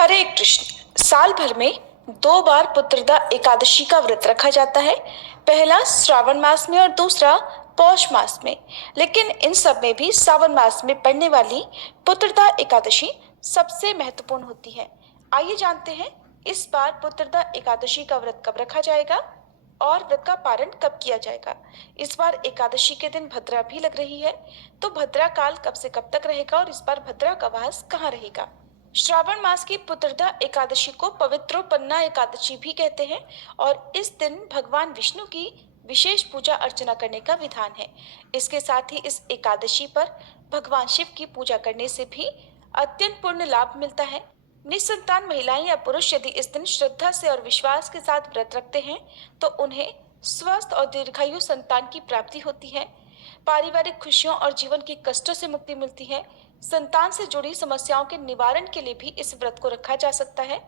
हरे कृष्ण। साल भर में 2 बार पुत्रदा एकादशी का व्रत रखा जाता है। पहला श्रावण मास में और दूसरा पौष मास में। लेकिन इन सब में भी सावन मास में पड़ने वाली पुत्रदा एकादशी सबसे महत्वपूर्ण होती है। आइए जानते हैं इस बार पुत्रदा एकादशी का व्रत कब रखा जाएगा और व्रत का पारण कब किया जाएगा। इस बार एकादशी के दिन भद्रा भी लग रही है, तो भद्रा काल कब से कब तक रहेगा और इस बार भद्रा का वास कहाँ रहेगा। श्रावण मास की पुत्रदा एकादशी को पवित्रोपन्ना एकादशी भी कहते हैं और इस दिन भगवान विष्णु की विशेष पूजा अर्चना करने का विधान है। इसके साथ ही इस एकादशी पर भगवान शिव की पूजा करने से भी अत्यंत पुण्य लाभ मिलता है। निसंतान महिलाएं या पुरुष यदि इस दिन श्रद्धा से और विश्वास के साथ व्रत रखते हैं तो उन्हें स्वस्थ और दीर्घायु संतान की प्राप्ति होती है। पारिवारिक खुशियों और जीवन के कष्टों से मुक्ति मिलती है। संतान से जुड़ी समस्याओं के निवारण के लिए भी इस व्रत को रखा जा सकता है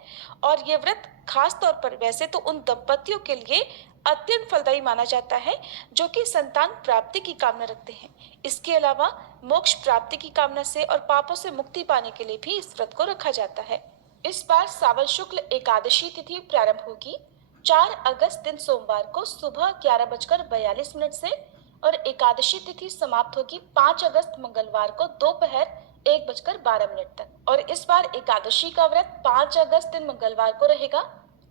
और ये व्रत खास तौर पर वैसे तो उन दंपतियों के लिए अत्यंत फलदायी माना जाता है जो कि संतान प्राप्ति की कामना रखते हैं। इसके अलावा मोक्ष प्राप्ति की कामना से और पापों से मुक्ति पाने के लिए भी इस व्रत को रखा जाता है। इस बार सावन शुक्ल एकादशी तिथि प्रारंभ होगी 4 अगस्त दिन सोमवार को सुबह 11:42 से और एकादशी तिथि समाप्त होगी 5 अगस्त मंगलवार को दोपहर 1:12 तक। और इस बार एकादशी का व्रत 5 अगस्त दिन मंगलवार को रहेगा।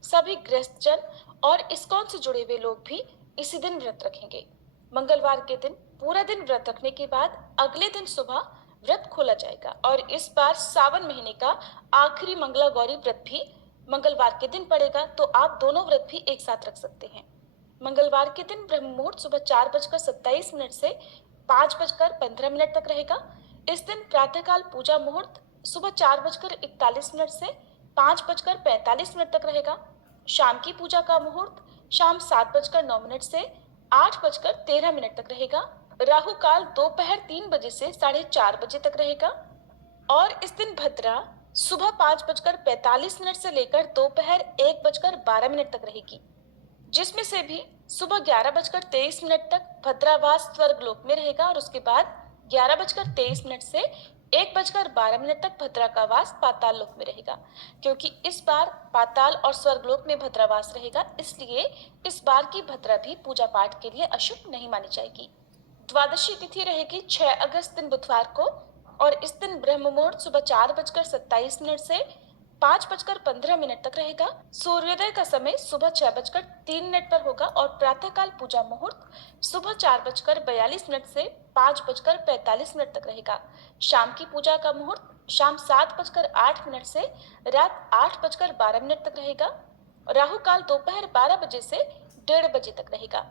सभी गृहस्थजन और इस्कॉन से जुड़े हुए लोग भी इसी दिन व्रत रखेंगे। मंगलवार के दिन पूरा दिन व्रत रखने के बाद अगले दिन सुबह व्रत खोला जाएगा और इस बार सावन महीने का आखिरी मंगला गौरी व्रत भी मंगलवार के दिन पड़ेगा, तो आप दोनों व्रत भी एक साथ रख सकते हैं। मंगलवार के दिन ब्रह्म मुहूर्त सुबह 4:27 से 5:15 तक रहेगा। इस दिन प्रातःकाल पूजा मुहूर्त सुबह 4:41 से 5:45 तक रहेगा। शाम की पूजा का मुहूर्त शाम 7:09 से 8:13 तक रहेगा। राहु काल दोपहर 3 बजे से 4:30 बजे तक रहेगा और इस दिन भद्रा सुबह 5:45 से लेकर दोपहर 1:12 तक रहेगी, जिसमें से भी सुबह 11:23 तक भद्रावास स्वर्गलोक में रहेगा और उसके बाद 11:23 से 1:12 तक भद्रा का वास पाताल लोक में रहेगा। क्योंकि इस बार पाताल और स्वर्गलोक में भद्रावास रहेगा, इसलिए इस बार की भद्रा भी पूजा पाठ के लिए अशुभ नहीं मानी जाएगी। द्वादशी तिथि रहेगी 6 अगस्त दिन बुधवार को और इस दिन ब्रह्म मुहूर्त सुबह 4:27 से 5:15 तक रहेगा। सूर्योदय का समय सुबह 6:03 पर होगा और प्रातःकाल पूजा मुहूर्त सुबह 4:42 से 5:45 तक रहेगा। शाम की पूजा का मुहूर्त शाम 7:08 से रात 8:12 तक रहेगा। राहु काल दोपहर 12 बजे से 1:30 बजे तक रहेगा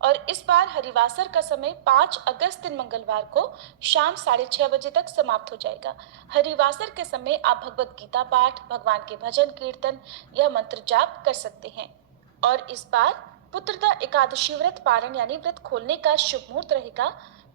और इस बार हरिवासर का समय 5 अगस्त दिन मंगलवार को शाम 6:30 बजे तक समाप्त हो जाएगा। हरिवासर के समय आप भगवत गीता पाठ, भगवान के भजन कीर्तन या मंत्र जाप कर सकते हैं। और इस बार पुत्रदा एकादशी व्रत पारण यानी व्रत खोलने का शुभ मुहूर्त रहेगा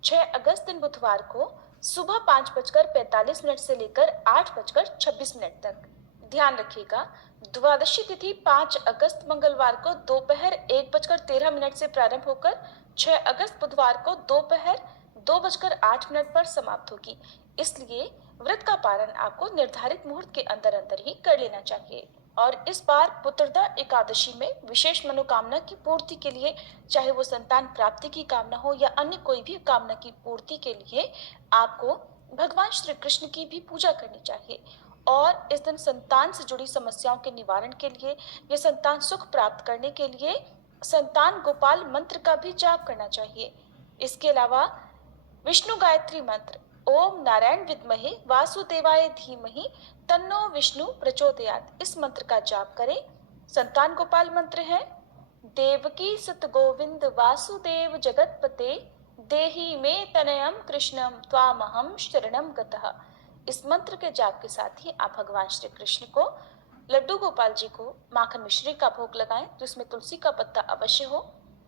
6 अगस्त दिन बुधवार को सुबह 5:45 से लेकर 8:26 तक। ध्यान रखिएगा, द्वादशी तिथि 5 अगस्त मंगलवार को दोपहर 1:13 से प्रारंभ होकर 6 अगस्त बुधवार को दोपहर 2:08 पर समाप्त होगी। इसलिए व्रत का पारण आपको निर्धारित मुहूर्त के अंदर अंदर ही कर लेना चाहिए। और इस बार पुत्रदा एकादशी में विशेष मनोकामना की पूर्ति के लिए, चाहे वो संतान प्राप्ति की कामना हो या अन्य कोई भी कामना की पूर्ति के लिए, आपको भगवान श्री कृष्ण की भी पूजा करनी चाहिए और इस दिन संतान से जुड़ी समस्याओं के निवारण के लिए या संतान सुख प्राप्त करने के लिए संतान गोपाल मंत्र का भी जाप करना चाहिए। इसके अलावा विष्णु गायत्री मंत्र ओम नारायण विद्महे वासुदेवाय धीमहि तन्नो विष्णु प्रचोदयात्, इस मंत्र का जाप करें। संतान गोपाल मंत्र है देवकी सुत गोविंद वासुदेव जगतपते देहि मे तनयम कृष्णम त्वामहम शरणम गतः। इस मंत्र के जाप के साथ ही आप भगवान श्री कृष्ण को, लड्डू गोपाल जी को माखन मिश्री का भोग लगाएं जिसमें तुलसी का पत्ता अवश्य हो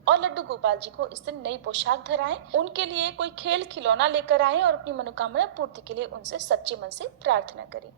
और लड्डू गोपाल जी को इस दिन नई पोशाक धराएं। उनके लिए कोई खेल खिलौना लेकर आएं और अपनी मनोकामना पूर्ति के लिए उनसे सच्चे मन से प्रार्थना करें।